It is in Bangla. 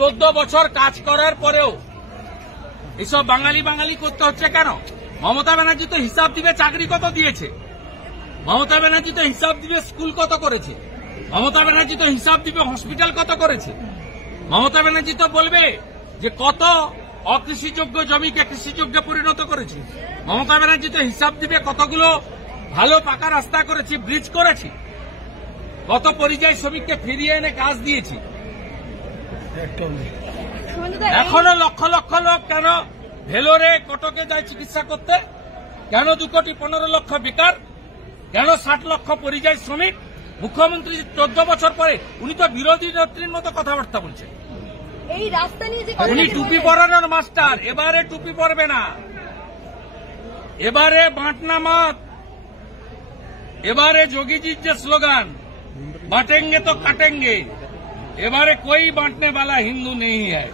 14 বছর কাজ করার পরেও এসব বাঙালি বাঙালি করতে হচ্ছে কেন? মমতা ব্যানার্জি তো হিসাব দিবে চাকরি কত দিয়েছে, মমতা ব্যানার্জি তো হিসাব দিবে স্কুল কত করেছে, মমতা ব্যানার্জি তো হিসাব দিবে হসপিটাল কত করেছে, মমতা ব্যানার্জি তো বলবে যে কত অকৃষিযোগ্য জমিকে কৃষিযোগ্যে পরিণত করেছে, মমতা ব্যানার্জি তো হিসাব দিবে কতগুলো ভালো পাকা রাস্তা করেছি, ব্রিজ করেছি, কত পরিযায়ী শ্রমিককে ফিরিয়ে এনে কাজ দিয়েছি। এখনো লক্ষ লক্ষ লোক কেন ভেলোরে কটকে যায় চিকিৎসা করতে? কেন 2,15,00,000 বেকার? কেন 60 লক্ষ পরিযায়ী শ্রমিক? মুখ্যমন্ত্রী 14 বছর পরে উনি তো বিরোধী নেত্রীর মতো কথাবার্তা বলছেন। এই রাস্তা নিয়ে যে উনি টুপি পরানোর মাস্টার, এবারে টুপি পরবে না, এবারে বাঁটনা মত, এবারে যোগীজির যে স্লোগান बांटेंगे तो काटेंगे, এবারে कोई बांटने वाला हिंदू नहीं है।